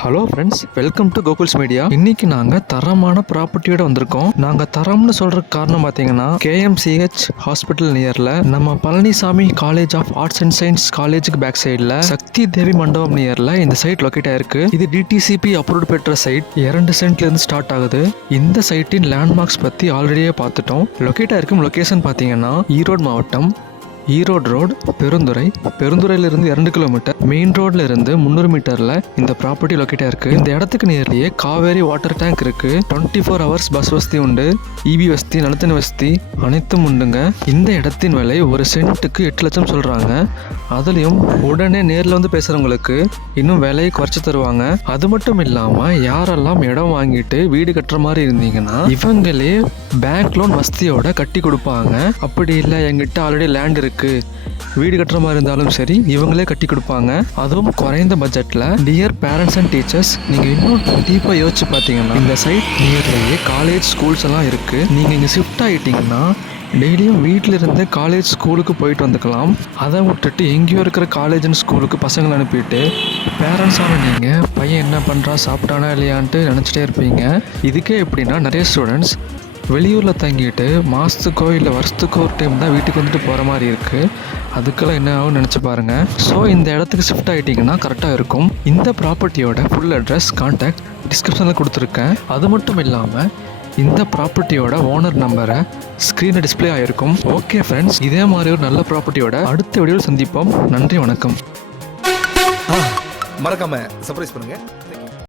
Hello friends, welcome to Gokul's media. இன்னைக்கு நாங்கள் தரமான ப்ராப்பர்ட்டியோட வந்திருக்கோம். நாங்கள் தரம்னு சொல்றதுக்கு காரணம் பார்த்தீங்கன்னா KMCH ஹாஸ்பிட்டல் நியரில் நம்ம Palanisamy college of arts and science காலேஜுக்கு பேக் சைடில் சக்தி தேவி மண்டபம் நியரில் இந்த சைட் லொக்கேட் ஆயிருக்கு. இது DTCP அப்ரூவ்ட் பெற்ற சைட். 2 சென்ட்லேருந்து ஸ்டார்ட் ஆகுது. இந்த சைட்டின் லேண்ட்மார்க்ஸ் பற்றி ஆல்ரெடியே பார்த்துட்டோம். லொக்கேட் ஆயிருக்கும் லொக்கேஷன் பார்த்தீங்கன்னா ஈரோடு மாவட்டம், ஈரோடு ரோடு, பெருந்துறையிலிருந்து 2 கிலோமீட்டர், மெயின் ரோட்ல இருந்து 300 மீட்டர்ல இந்த ப்ராப்பர்ட்டி லொக்கேட் ஆயிருக்கு. இந்த இடத்துக்கு நியர்லியே காவேரி வாட்டர் டேங்க் இருக்கு. 24 ஹவர்ஸ் பஸ் வசதி உண்டு. EB வசதி, நிலத்தடி வசதி அனைத்தும் உண்டுங்க. இந்த இடத்தின் விலை ஒரு சென்ட்டுக்கு 8 லட்சம் சொல்றாங்க. அதுலயும் உடனே நேரில் வந்து பேசுறவங்களுக்கு இன்னும் விலையை குறைச்சி தருவாங்க. அது மட்டும் இல்லாம யாரெல்லாம் இடம் வாங்கிட்டு வீடு கட்டுற மாதிரி இருந்தீங்கன்னா இவங்களே பேங்க் லோன் வசதியோட கட்டி கொடுப்பாங்க. அப்படி இல்லை எங்கிட்ட ஆல்ரெடி லேண்ட் இருக்கு, வீடு கட்டுற மாதிரி இருந்தாலும் சரி, இவங்களே கட்டி கொடுப்பாங்க. அதுவும் குறைந்த பட்ஜெட்ல. டியர் பேரண்ட்ஸ் அண்ட் டீச்சர்ஸ், நீங்க இன்னும் டீப்பா யோசிச்சு பார்த்தீங்கன்னா இந்த சைட் நியர்லேயே காலேஜ் ஸ்கூல்ஸ் எல்லாம் இருக்கு. நீங்க இங்க ஷிஃப்ட் ஆயிட்டீங்கன்னா டெய்லியும் வீட்டில் இருந்து காலேஜ் ஸ்கூலுக்கு போயிட்டு வந்துக்கலாம். அதை விட்டுட்டு எங்கேயோ இருக்கிற காலேஜ் அண்ட் ஸ்கூலுக்கு பசங்களை அனுப்பிட்டு பேரண்ட்ஸான நீங்கள் பையன் என்ன பண்ணுறா, சாப்பிட்டானா இல்லையான்ட்டு நினச்சிட்டே இருப்பீங்க. இதுக்கே எப்படின்னா நிறைய ஸ்டூடெண்ட்ஸ் வெளியூரில் தங்கிட்டு மாதத்துக்கோ இல்லை வருஷத்துக்கோ ஒரு டைம் தான் வீட்டுக்கு வந்துட்டு போகிற மாதிரி இருக்குது. அதுக்கெல்லாம் என்ன ஆகும்னு நினச்சி பாருங்கள். ஸோ இந்த இடத்துக்கு ஷிஃப்ட் ஆகிட்டிங்கன்னா கரெக்டாக இருக்கும். இந்த ப்ராப்பர்ட்டியோட ஃபுல் அட்ரஸ், கான்டாக்ட் டிஸ்கிரிப்ஷனில் கொடுத்துருக்கேன். அது மட்டும் இல்லாமல் இந்த ப்ராப்பர்ட்டியோட ஓனர் நம்பரை ஸ்க்ரீனில் டிஸ்பிளே ஆகிருக்கும். ஓகே ஃப்ரெண்ட்ஸ், இதே மாதிரி ஒரு நல்ல ப்ராப்பர்ட்டியோட அடுத்த வீடியோவில் சந்திப்போம். நன்றி, வணக்கம். மறக்காம சர்ப்ரைஸ் பண்ணுங்க.